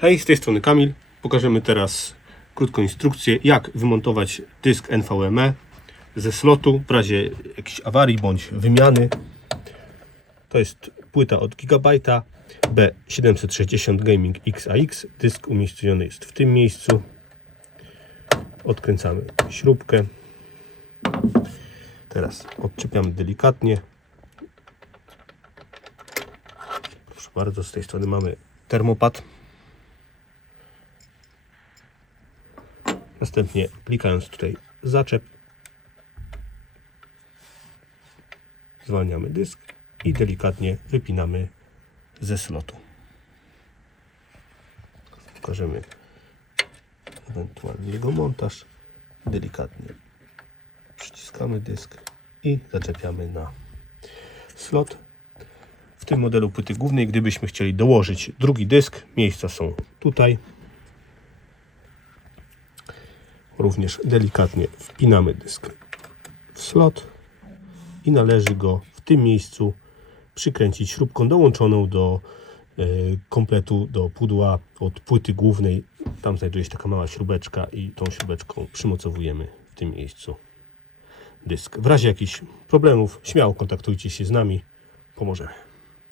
Hej, z tej strony Kamil. Pokażemy teraz krótką instrukcję, jak wymontować dysk NVMe ze slotu w razie jakiejś awarii bądź wymiany. To jest płyta od Gigabajta B760 Gaming XIX. Dysk umiejscowiony jest w tym miejscu. Odkręcamy śrubkę. Teraz odczepiamy delikatnie. Proszę bardzo, z tej strony mamy termopad. Następnie klikając tutaj zaczep, zwalniamy dysk i delikatnie wypinamy ze slotu. Pokażemy ewentualnie jego montaż. Delikatnie przyciskamy dysk i zaczepiamy na slot. W tym modelu płyty głównej, gdybyśmy chcieli dołożyć drugi dysk, miejsca są tutaj. Również delikatnie wpinamy dysk w slot i należy go w tym miejscu przykręcić śrubką dołączoną do e, kompletu, do pudła od płyty głównej. Tam znajduje się taka mała śrubeczka i tą śrubeczką przymocowujemy w tym miejscu dysk. W razie jakichś problemów śmiało kontaktujcie się z nami, pomożemy.